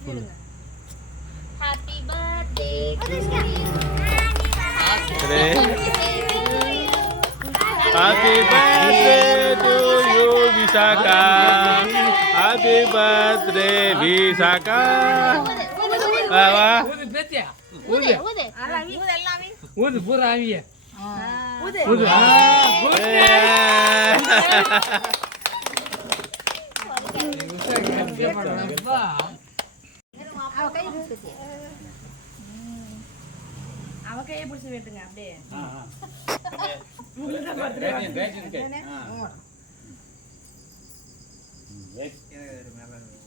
Happy birthday happy birthday to you Vishakha happy birthday Vishakha ऊद पूरा आवी है ऊद ऊद ऊद அவ கை பிடிச்சு. அவ கையை பிடிச்சி வெட்டுங்க அப்படியே.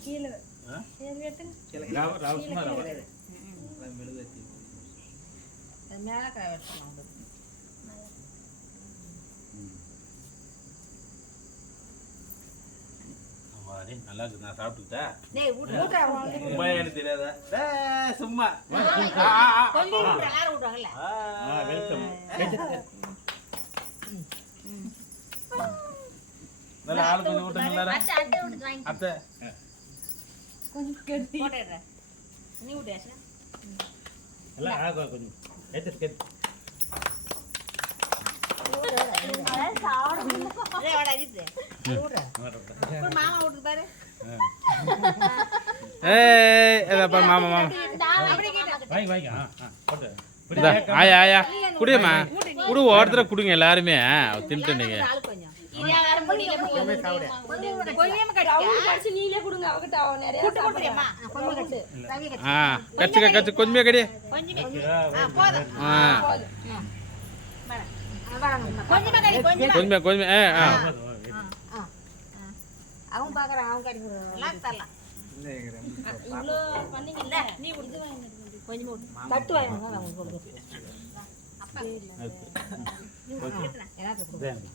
கீழே மேல கை வெட்டணும் அது. நல்லா இருக்கு நான் சாப்பிட்டுக்கிட்டா டேய், ஊட்டு, ஊட்டு. சும்மா எனக்கு தெரியாதா டேய், சும்மா கொஞ்சம் ஊட்டு, எல்லாரும் ஊட்டுவாங்கல்ல. வெல்கம் நல்லா ஆளு கொஞ்சம் ஊட்டுங்களா அத்தை, அத்தை ஊட்டுது, வாங்கிக்கோ. அத்தை போட்டுடுறேன். நீ ஊட்டு, ஆஷா. டேய், வாடா, அஜித்து. போடு, மாமா மாமா மாமா ஆயா ஆயா குடியம்மா குடு ஒருத்தர குடுங்க எல்லாருமே தின்ட்டு நீங்க கொடுங்க ஆ கச்சுக்க கச்சு கொஞ்சமே கடி ஆ கொஞ்சமா கொஞ்சமா. கொஞ்சமே கொஞ்சமே ஏ ஆ அவன் பாக்குறான் அவன் கடி எல்லாம் தரலாம் இவ்வளோ பண்ணீங்கல்ல நீ கொடுத்து கொஞ்சமா விட்டு. தட்டு வாங்கி அவன் கொடுக்குறது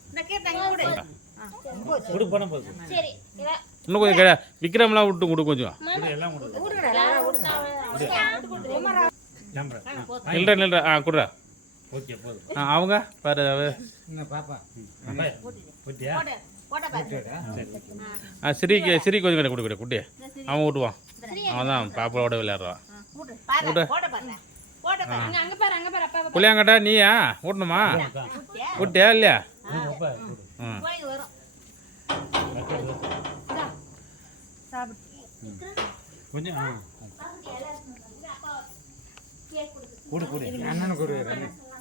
இந்த கீர்த்தனை கொடு. சரி இத இன்னும் கொஞ்சம் கிடையாது விக்ரம்லாம் விட்டு கொடு கொஞ்சம். நில்ற நில்ற ஆ குடுறா ஆ அவங்க? பாரு அவ போட்டு, போட்ட பாரு. ஆ. சிரிக்கு சிரி கொஞ்சம் கடை கொடு கொடு குட்டி. இந்த சரி. அவன் ஊட்டுவான் அவன் தான் பாப்பாவோட விளையாடுறான் ஆ, ஊட்டு. பாரு, ஊட்டு. போட்ட பாரு. போட்ட பாரு. அங்க அங்க பாரு அங்க பாரு அப்பா புளியாங்கட்டா நீயா? ஊட்டணுமா ஊட்டியா? ஊட்டியா இல்லையா? ம் கோழிக்கு வரும். அவளே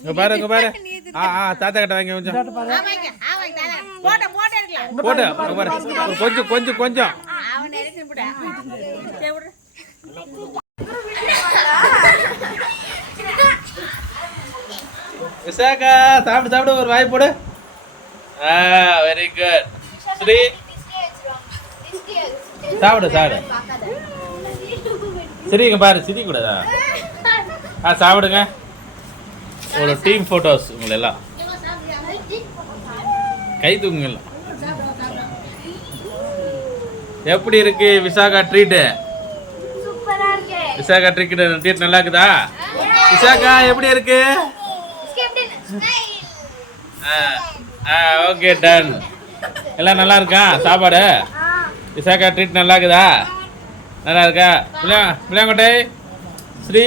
இங்க பாரு இங்க பாரு. ஆ ஆ தாத்தா கிட்ட வாங்க கொஞ்சம். போட்ட பாரு கொஞ்சம் கொஞ்சம் கொஞ்சம். விசாகா சாப்பிடு சாப்பிடு ஒரு வாய் போடு. ஆ வெரி குட் ஸ்ரீ சாப்பிடு சாப்பிடு. சரி இங்க பாரு சிரி கூடாதா ஆ சாப்பிடுங்க ஒரு டீம் போட்டோஸ் உங்களை எல்லாம் கை எல்லாம் எப்படி இருக்கு Vishakha treat Vishakha treat treat நல்லா இருக்குதா விசாகா எப்படி இருக்கு ஆ ஓகே டன் எல்லாம் நல்லா இருக்கா? சாப்பாடு? விசாகா ட்ரீட் நல்லா இருக்குதா? நல்லா இருக்கா? பிள்ளையா பிள்ளையாங்கோட்டை ஸ்ரீ